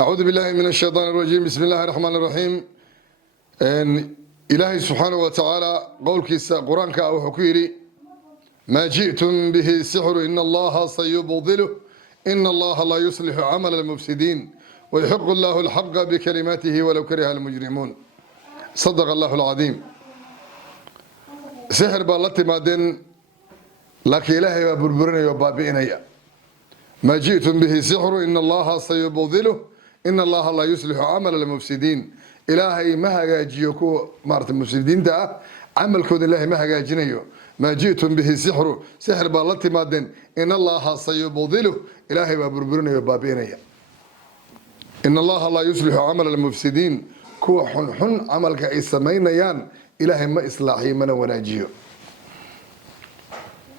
أعوذ بالله من الشيطان الرجيم. بسم الله الرحمن الرحيم. إلهي سبحانه وتعالى قولك قرآن أو حكيري ما جئتم به سحر إن الله سيبطله إن الله لا يصلح عمل المفسدين ويحق الله الحق بكلماته ولو كره المجرمون. صدق الله العظيم. سحر بالله مادن لك إلهي وبربرنا وبابئنا. ما جئتم به سحر إن الله سيبطله إن الله لا يصلح عمل المفسدين. إلهي ما هجاجيكو مارت المفسدين ده عمل كود الله ما هجاجينيو. ما جئتم به سحر بالله مادن إن الله سيبطله إلهي وبربرنا وبابئنا. إن الله لا يصلح عمل المفسدين كو حن عملك إسمين يان إلهي ما إصلاحي من وناجيه.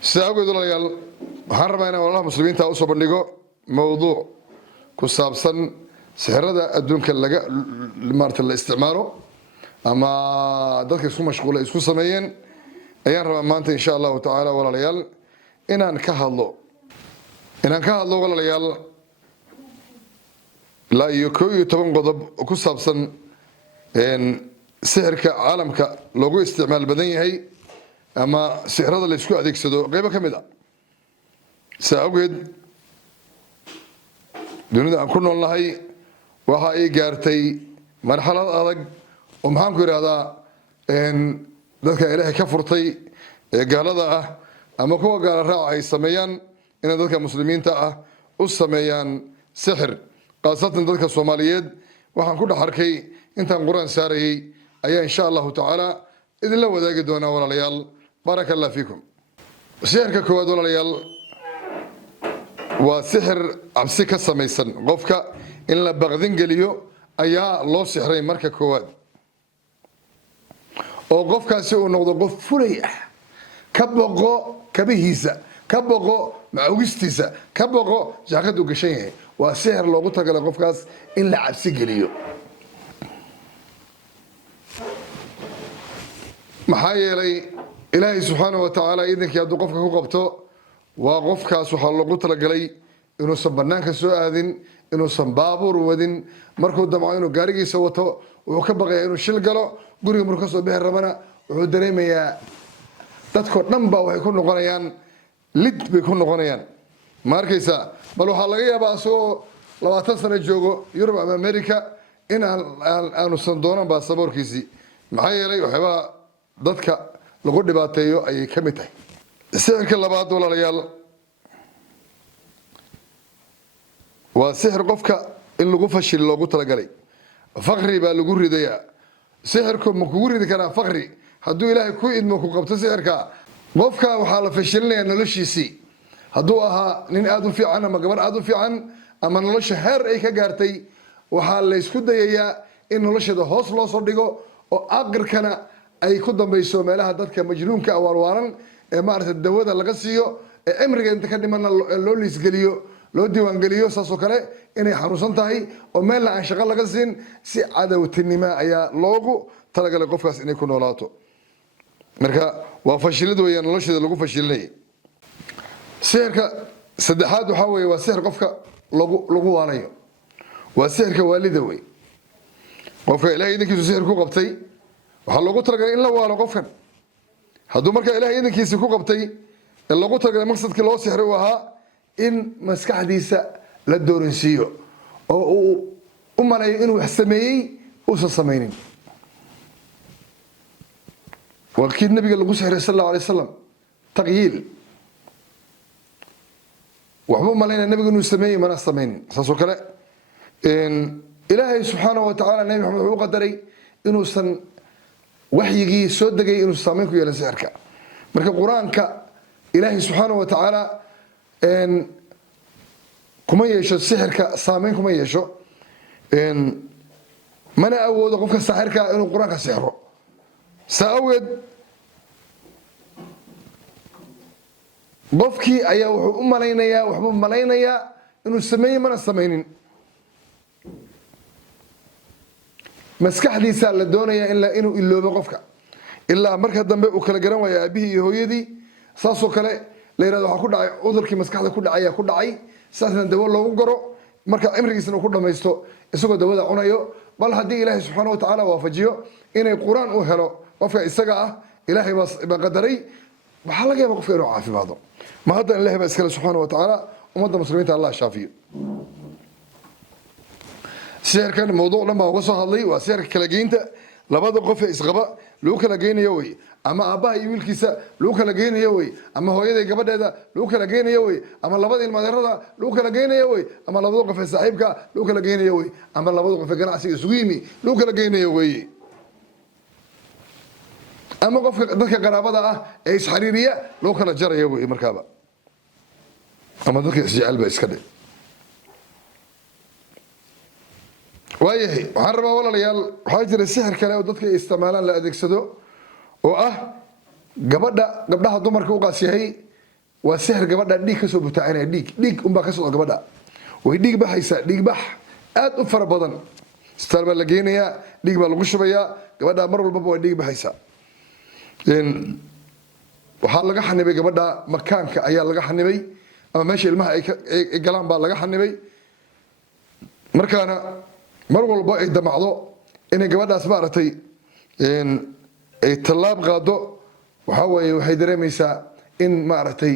سأقول الله حرمنا والله مسلمين تأوسوا بندقوا موضوع كسابسن سحر هذا الدنيا اللجأ لمارت الاستعماره أما ذلك يسوع مشغول يسوع سمين أيام رمانت إن شاء الله تعالى ولا ليال إن أنكهله ولا ليال لا يكوي تبون غضب وكسابسن إن سحر كعالم كلوجو استعمال بدني هي أما سحر هذا اللي يسوع ذيك سدو غيبة كمدا سأقول دوني أن كنا الله وهاي جارتي مرحلة أرق ومحن كرهذا إن ذلك إله كفرتي قال هذا أما كوا قال راعي سميان إن ذلك مسلمين تاء السميان سحر قاصة ذلك الصوماليين وحن كل حركي أنت قرآن ساري أي إن شاء الله تعالى إذن لو ذاك دونا ولا ليال بارك الله فيكم. سحر كوا ولا ليال وسحر عبسي كسميسن قفك إن لا بغدين قليو أيا الله سحرين مركا كواد أو قفك سوء نقض قف فريح كبغو كبهيسة كبغو معوستيسة كبغو جاكدو قشيه وسحر لو قلت لك قفك إن لا عبسي قليو محايا لي إلهي سبحانه وتعالى إذنك يدو قفك قبطو وقفكاas waxaa loogu talagalay inuusan banaanka soo aadin inuusan baabuur wadin markuu damco inuu gaarigiisa wato wuxuu ka baqayaa inuu shil galo guriga markuu ka soo bixi rabana wuxuu dareemayaa dadkoo dhan baa waxay ku noqonayaan lid bay ku noqonayaan ma arkaysaa bal waxaa laga yaabaa asagoo 20 sano joogo Yurub ama America in aanusan doonan baasaboorkiisii maxaa yeelay waxyaabaa dadka lagu dhibaateeyo ayay ka mid tahay سحر كلابات ولا ريال وسحر قفك إن لقوف الشيء اللي لقوت لقلي فقري باللقور ذيا سحركم مكوري ذي كنا فقري هدو إلهي كوي إدمك وقبت سحرك قفك وحال فشلني أن نلش يسي هدوها نين آدم في عنا ما قبل آدم في عن أما نلش هر أي كجارتي وحال يسكت ذيا إن نلش ده حصل صدقه وأقر كنا أي كدم بيسوي مالها ذاتك مجنون كأول وارن maarta dawada laga siiyo amriga inta ka dhiman loo liisgeliyo loo diiwaan geliyo saasoo kale inay xaruusan tahay oo meel aan shaqo laga siin si cadawtinimo ayaa loogu talagalay qofkaas inay ku noolaato marka waa fashilid weeyaan nolosheeda lagu fashilnay sixirka saddexaad waxa weeye waa sixir qofka lagu waanayo waa sixirka waalida weey qofka ilaahay idinkiisu sixir ku qabtay waxa loogu talagalay in la waano qofkan hadduu marka ilaahay idinkiisa ku qabtay ee lagu tagay maqsadkii loo sixray ahaa in maskaxdiisa la dooransiiyo oo uu u maleeyo inuu wax sameeyay uusan samaynin walkii nabiga lagu sixray sallallahu alayhi wasallam taqyiil waxba maleeyna nabiga inuu sameeyay mana samaynin saasoo kale ilaahay subxaanahu wa ta'ala nabi maxamed wuxuu qadaray inuusan waxyigii soo degay inuu saameyn ku yeelo sixirka marka quraanka ilaahay subxaanahu wa ta'ala kuma yeesho sixirka saameyn kuma yeesho mana awoodo qofka saaxirka inuu quraanka sixro saawad qofkii ayaa wuxuu u malaynayaa inuu sameeyay mana samaynin maskaxdiisa la doonaya inuu iloobo qofka ilaa marka dambe uu kala garan waayo aabihii iyo hooyadii saasoo kale la yiraahdo waxa ku dhacay cudurkii maskaxda ku dhacay saasna dawo loogu garo marka cimrigiisana ku dhamaysto isagoo dawada cunayo bal haddii ilaahay subxaana wa tacaala waafajiyo inay qur-aan u helo qofka isaga ah ilaahay baa qadaray waxaa laga yaaba qofka inuu caafimaado ma haddan ilaahay baa iskale subxaana wa tacaala ummadda muslimiinta allah shaafiyo sixirkan mawduuc dhan baa uga soo hadlay waa sixirka kala geynta labada qof ee isqaba lagu kala geynayo wey ama aabbaha iyo wiilkiisa lagu kala geynayo wey ama hooyaday gabadheeda lagu kala geynayo wey ama labada ilmaadeerada lagu kala geynayo wey ama labada qof ee saaxiibka lagu kala geynayo wey ama labada qof ee ganacsiga isugu yimi lagu kala geynayo wey ama qofka dadka qaraabada ah ee isxariiriya lagu kala jarayo wey markaaba ama dadka isjecel ba iska dhe waayahay waxaan rabaa walaalayaal waxaa jira sixir kale oo dadka ay isticmaalaan la adeegsado oo ah gabdhaha dumarka u qaas yahay waa sixir gabadha dhiig kasoo butaacinaya dhiig unbaa ka socda gabadha way dhiig baxaysaa dhiig bax aad u fara badan isbitaal baa la geynayaa dhiig baa lagu shubayaa gabadha mar walbaba way dhiig baxaysaa waxaa laga xanibay gabadha makaanka ayaa laga xanibay ama meesha ilmaha ay galaan baa laga xanibay markaana mar walba ay damacdo inay gabadhaas maaragtay ay tallaab qaado waxaa weeye waxay dareemaysaa in maaragtay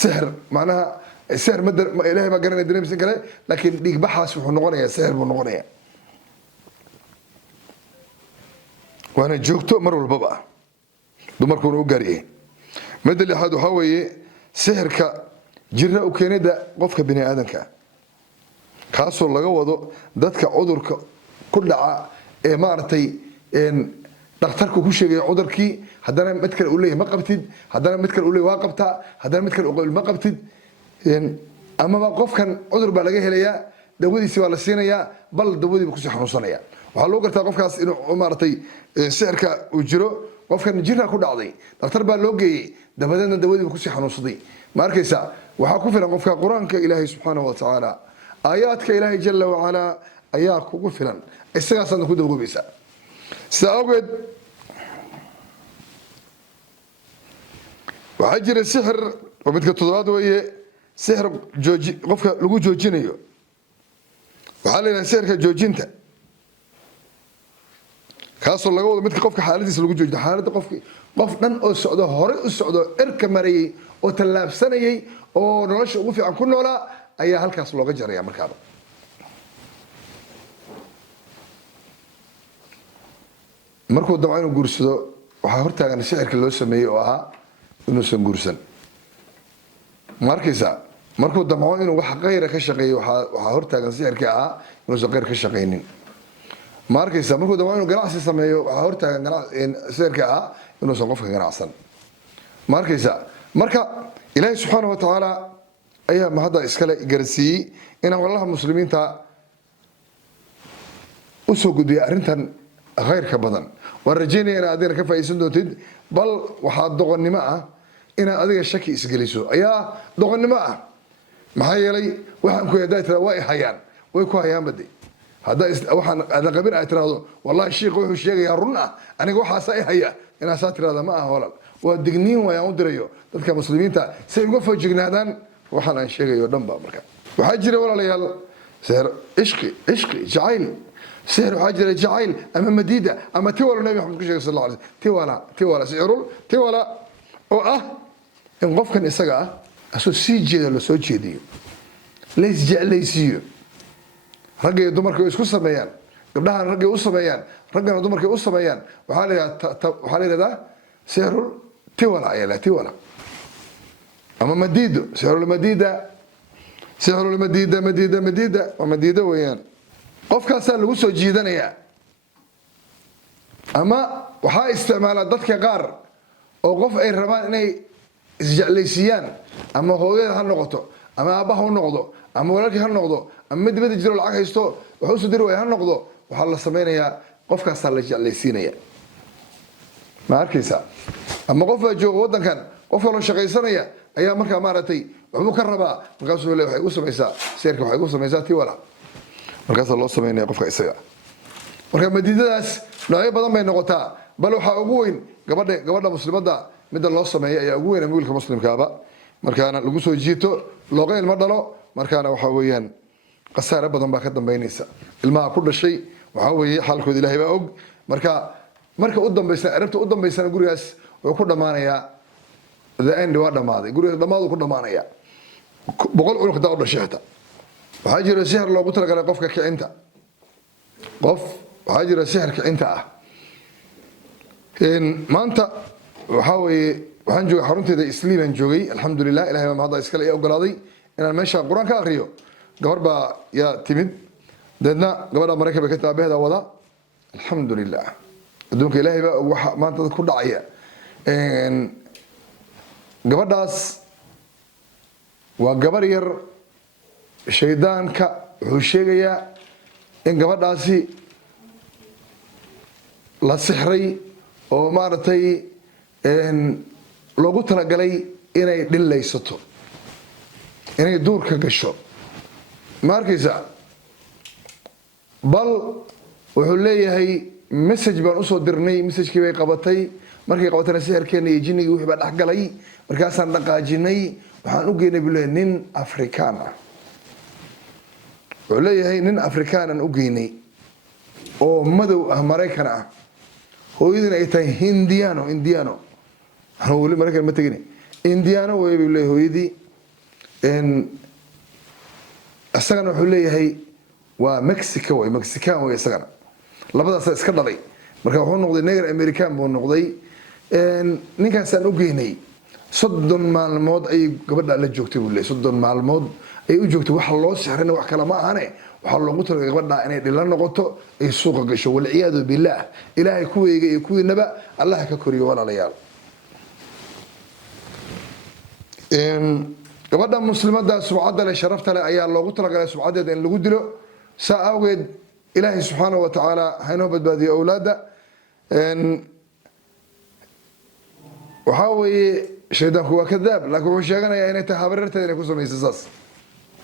sixir macnaha sixir ilaahay baa garanaya dareemaysan kale laakiin dhiigbaxaas wuxuu noqonayaa sixir buu noqonayaa waana joogto mar walbaba ah dumarkuuna u gaaryahay midda lixaad waxaa weeye sixirka jirra u keenida qofka bini aadanka kaasoo laga wado dadka cudurka ku dhaca ee maaragtay dhakhtarku ku sheegaya cudurkii haddana mid kale uu leeyahay ma qabtid haddana mid kale uu leeyahay waa qabtaa haddana mid kale uu ma qabtid amaba qofkan cudur baa laga helayaa dawadiisi waa la siinayaa bal dawadiiba kusii xanuunsanaya waxaa loo gartaa qofkaas inuu maaragtay sixirka uu jiro qofkan jirra ku dhacday dhakhtar baa loo geeyey dabadeedna dawadiiba kusii xanuunsaday ma arkaysa waxaa ku filan qofka qur-aanka ilaahay subxaanahu wa tacaala aayaadka ilaahay jala wacalaa ayaa kugu filan isagaasaadna ku dawgoobaysaa sidaa awgeed waxaa jira sixir oo midka toddobaad weeye sixir qofka lagu joojinayo waxaa la yidhaha sixirka joojinta kaasoo laga wado midka qofka xaaladiisa lagu joojiyo xaaladda qof dhan oo socdo horey u socdo erka marayey oo tallaabsanayay oo nolosha ugu fiican ku noolaa ayaa halkaas looga jaraya markaaba markuu damco inuu guursado waxaa hortaagan sixirka loo sameeyey oo ahaa inuusan guursan ma arkaysaa markuu damco inuu wax kayra ka shaqeeyo waxaa hortaagan sixirkii ahaa inuusan kayr ka shaqaynin ma arkaysaa markuu damco inuu ganacsi sameeyo waxaa hortaagan sixirkii ahaa inuusan qofka ganacsan ma arkaysaa marka ilaahay subxaana wa tacaala ayaa mahadda iskale garansiiyey inaan wallaha muslimiinta usoo gudbiyay arrintan khayrka badan waan rajeynaya inaad adigana ka faa'iidaysan doontid bal waxaa doqonnimo ah inaad adiga shaki isgeliso ayaa doqonnimo ah maxaa yeelay waxaan ku haddaa tirada waa i hayaan way ku hayaan bade waxaan aadan qabin ay tiraahdo wallahi shiikh wuxuu sheegayaa run ah aniga waxaasaa i haya inaasaa tirahda ma aha walal waa digniin waayaan u dirayo dadka muslimiinta si ay uga foojignaadaan waxaan aan sheegayo dhan ba marka waxaa jira walaalayaal sixir cishqi jacayl sixir waxaa jira jacayl ama madiida ama tiwala nabi maxamed ku sheegay sal alla alay tiwala sixirul tiwala oo ah in qofkan isaga ah asoo sii jeeda lasoo jeediyo la isjeclaysiiyo ragga iyo dumarka way isku sameeyaan gabdhahan raggay u sameeyaan raggana dumarkay u sameeyaan waxaa la yidhahdaa sixirul tiwala ayaa la tiwala ama madiido sixirulmadiida waa madiido weeyaan qofkaasaa lagu soo jiidanayaa ama waxaa isticmaalaa dadka qaar oo qof ay rabaan inay isjeclaysiiyaan ama hooyada ha noqoto ama aabbaha ha noqdo ama walaalkii ha noqdo ama mid dibada jiro lacag haysto wax usoo diri waaya ha noqdo waxaa la sameynayaa qofkaasaa la jeclaysiinaya ma arkaysa ama qof baa jooga waddankan qof kaloo shaqaysanaya ayaa markaa maaragtay waxbuu ka rabaa markaasuu le waxay igu samaysaa seerka waxay igu samaysaa tiwala markaasaa loo sameynaya qofka isaga marka madiidadaas noocyo badan bay noqotaa bal waxaa ugu weyn gabadha muslimadda midda loo sameeya ayaa ugu weyn ama wiilka muslimkaaba markaana lagu soo jiito looga ilmo dhalo markaana waxaa weeyaan khasaare badan baa ka dambeynaysa. Ilmaha ku dhashay waxaa weeye xaalkooda ilaahay baa og. marka u dambaysa arabta u dambaysana gurigaas wuxuu ku dhamaanayaa the end waa dhamaaday. gurigaas dhamaadu ku dhamaanaya 100 cunug daa u dhashay xitaa. waxaa jira sihir loogu talagalay qofka kicinta. waxaa jira sihir kicinta ah. maanta waxaa weeye waxaan joogay xarunteeda isliiban joogay alxamdulilah ilahay baa mahadda iskale ii ogolaaday inaan meesha qur-aan ka akriyo. gabar baa yaa timid deedna gabadha maraykan bay ka tahay aabaheeda wada alxamdulilah adduunka ilaahay baa waxa maanta ku dhacaya. gabadhaas waa gabar yar shaydaanka wuxuu sheegayaa in gabadhaasi la sixray oo maaragtay loogu talagalay inay dhilaysato inay duurka gasho ma arkaysa. bal wuxuu leeyahay message baan usoo dirnay messagekii bay qabatay markay qabatana sixirkeena iyo jinnigii wixii baa dhex galay markaasaan dhaqaajinay waxaan u geynay buu leeyahay nin afrikaan ah. wuxuu leeyahay nin afrikaanan u geynay oo madow ah maraykan ah hooyadina ay tahay indiano waxaan weli maraykan ma tegin indiano way buu leeyahay hooyadii. isagana wuxuu leeyahay waa mexico way mexican way isagana labadaas iska dhalay marka wuxuu noqday neger american buu noqday. ninkaasaan u geynay 30 maalmood ay gabadha la joogtay buu leeyahay 30 maalmood ay u joogtay waxa loo sixrina wax kale ma ahane waxa loogu talagalay gabadha inay dhila noqoto ay suuqa gasho wal ciyaadu billah ilaahay kuweega iyo kuwiinaba allah ka koriyo walaalayaal. gabadha muslimada subcadda leh sharafta leh ayaa loogu talagalay subcadeeda in lagu dilo saa awgeed ilaahay subxaanahu wa tacaala haynoo badbaadiyo awlaada. waxaa weeye shaydaanku waa kadaab laakiin wuxuu sheeganayaa inay tahay habareerteeda inay ku samaysay saas.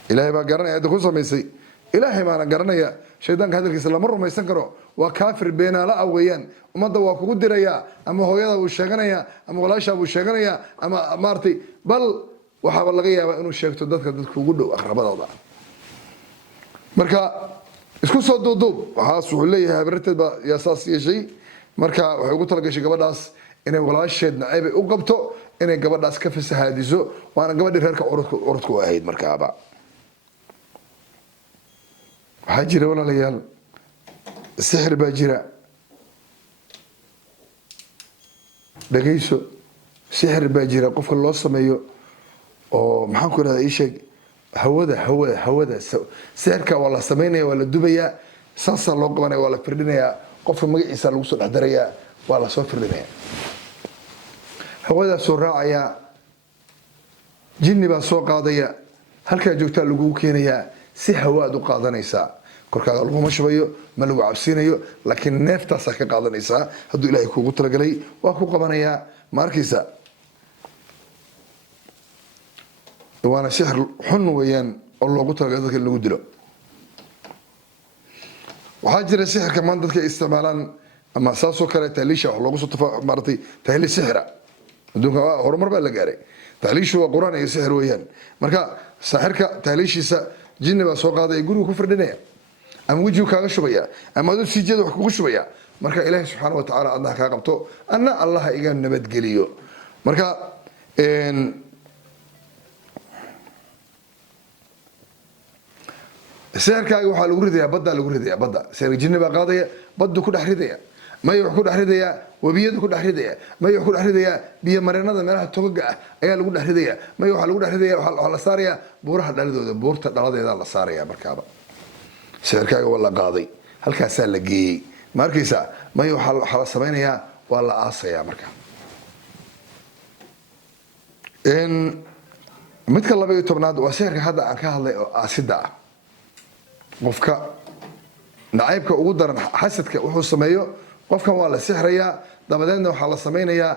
ilaahay baa garanaya cidda ku samaysay ilaahay baana garanaya. shaydaanka hadalkiisa lama rumaysan karo waa kaafir beenaala ah weeyaan. ummadda waa kugu dirayaa ama hooyada buu sheeganayaa ama walaashaa buu sheeganayaa ama maartay bal waxaaba laga yaabaa inuu sheegto dadka ugu dhow aqrabadooda. marka isku soo duuduub waxaas wuxuu leeyahay habareerteed baa yaa saas yeeshay. marka waxay ugu talagashay gabadhaas inay walaasheed nacayb ay u qabto inay gabadhaas ka fasahaadiso waana gabadhii reerka urudku u ahayd. markaaba waxaa jira walaalayaal sixir baa jira. dhagayso sixir baa jira qofka loo sameeyo oo maxaan ku irahdaa ii sheeg hawada sixirka waa la sameynaya waa la dubayaa saasaa loo qabanaya waa la firdhinayaa qofka magaciisa lagu soo dhexdarayaa waa la soo firdhinaya hawadaa soo raacaya jinni baa soo qaadaya halkaa joogtaa lagugu keenayaa si hawaad u qaadanaysaa korkaaga laguma shubayo ma lagu cabsiinayo laakiin neeftaasaa ka qaadanaysaa hadduu ilaahay kuugu talagalay waa ku qabanayaa ma arkaysa. waana sixir xun weeyaan oo loogu talagalay dadka in lagu dilo. waxaa jira sixirka maanta dadka isticmaalaan ama saasoo kale tahliisha wax loogu soo maartay tahliil sixira adduunka horumar baa la gaaray. tahliishu waa quraan iyo sixir weeyaan. marka saaxirka tahliishiisa jinni baa soo qaaday guriga ku firdhinaya ama wejigu kaaga shubaya ama aduu sii jeeda wax kugu shubaya. marka ilaahay subxaana wa tacaala adnaha kaa qabto anna allah iga nabadgeliyo. marka sixirkaaga waxaa lagu ridayaa baddaa lagu ridayaa badda sixir jinni baa qaadaya baddu ku dhex ridaya maya wax ku dhex ridayaa webiyadu ku dhex ridaya maya wax ku dhex ridayaa biyo mareenada meelaha togaga ah ayaa lagu dhex ridaya maya waxaa lagu dhex ridaya waxaa la saarayaa buuraha dhaladooda buurta dhaladeeda la saaraya. markaaba sixirkaaga waa la qaaday halkaasaa la geeyey ma arkaysaa maya waxaa la samaynayaa waa la aasayaa. marka midka 12aad waa sixirka hadda aan ka hadlay oo aasida ah. qofka nacaybka ugu daran xasadka wuxuu sameeyo qofkan waa la sixrayaa dabadeedna waxaa la samaynayaa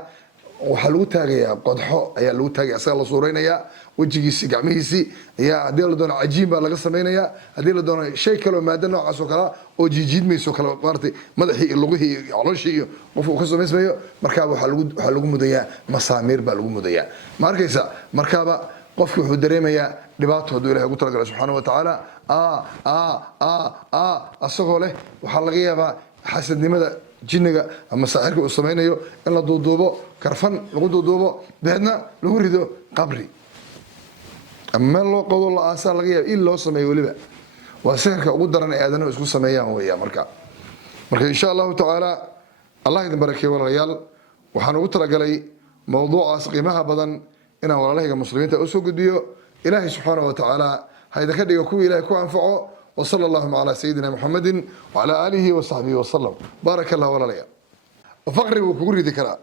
waxaa lagu taagayaa qodxo ayaa lagu taagaya asaga la suuraynayaa wejigiisii gacmihiisii ayaa haddii la doono cajiin baa laga samaynayaa haddii la doono shay kaloo maado noocaas oo kale oo jiijiidmayso kale maartay madaxii iyo lugihii iyo calooshii iyo qofka uu ka samaysmayo markaaba waxaa lagu mudayaa masaamiir baa lagu mudayaa ma arkaysa. markaaba qofku wuxuu dareemayaa dhibaato hadduu ilaahay ugu talagalay subxaana wa tacaala asagoo leh waxaa laga yaabaa xasadnimada jinniga ama saaxirka uu samaynayo in la duuduubo karfan lagu duuduubo dabeedna lagu rido qabri ama meel loo qodo la aasaa laga yaaba in loo sameeyo weliba waa sixirka ugu daran ee aadanahu isku sameeyaan weeyaa marka insha allahu tacaala allah idin barakeeyo walaalayaal waxaan ugu talagalay mowduucaas qiimaha badan inaan walaalahayga muslimiinta u soo gudbiyo ilaahay subxaanahu wa tacaala ha idinka dhigo kuwii ilaahay ku anfaco وصلى اللهم على سيدنا محمد وعلى آله وصحبه وسلم بارك الله ولا ليا فقري وكوري ذكرى